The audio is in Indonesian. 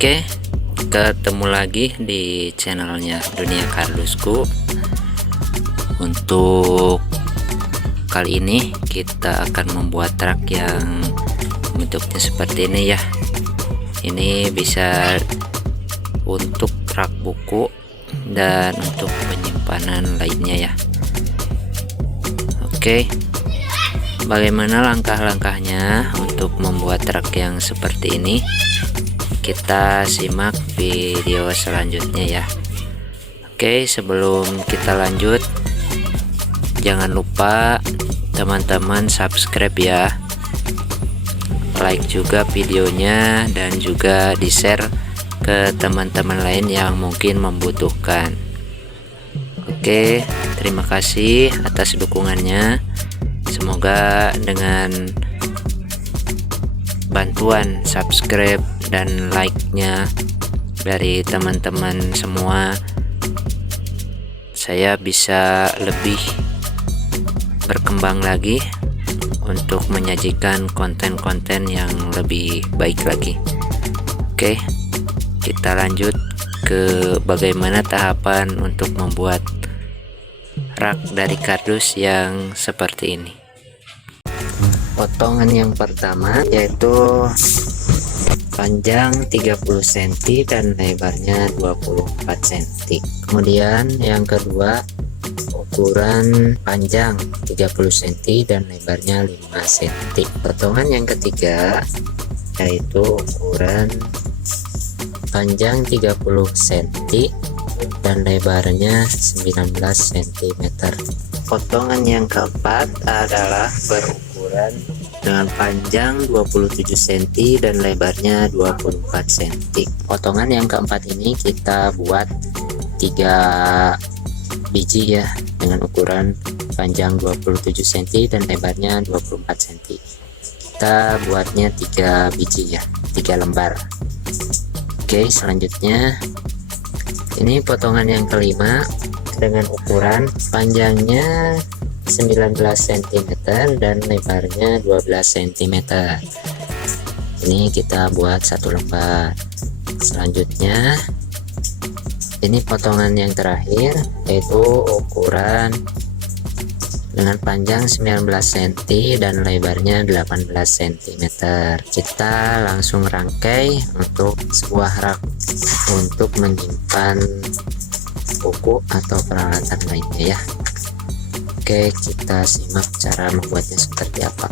Oke, ketemu lagi di channelnya Dunia Kardusku. Untuk kali ini kita akan membuat rak yang bentuknya seperti ini ya. Ini bisa untuk rak buku dan untuk penyimpanan lainnya ya. Oke, bagaimana langkah-langkahnya untuk membuat rak yang seperti ini? Kita simak video selanjutnya ya. Oke, sebelum kita lanjut, jangan lupa teman-teman subscribe ya, like juga videonya, dan juga di share ke teman-teman lain yang mungkin membutuhkan. Oke, terima kasih atas dukungannya. Semoga dengan bantuan subscribe dan like-nya dari teman-teman semua, saya bisa lebih berkembang lagi untuk menyajikan konten-konten yang lebih baik lagi. Oke, kita lanjut ke bagaimana tahapan untuk membuat rak dari kardus yang seperti ini. Potongan yang pertama yaitu panjang 30 cm dan lebarnya 24 cm. Kemudian yang kedua, ukuran panjang 30 cm dan lebarnya 5 cm. Potongan yang ketiga yaitu ukuran panjang 30 cm dan lebarnya 19 cm. Potongan yang keempat adalah berukuran dengan panjang 27 cm dan lebarnya 24 cm. Potongan yang keempat ini kita buat 3 biji ya, dengan ukuran panjang 27 cm dan lebarnya 24 cm. Kita buatnya 3 biji ya, 3 lembar. Oke, selanjutnya ini potongan yang kelima dengan ukuran panjangnya 19 cm dan lebarnya 12 cm. Ini kita buat 1 lembar. Selanjutnya ini potongan yang terakhir yaitu ukuran dengan panjang 19 cm dan lebarnya 18 cm. Kita langsung rangkai untuk sebuah rak untuk menyimpan buku atau peralatan lainnya ya. Oke, kita simak cara membuatnya seperti apa.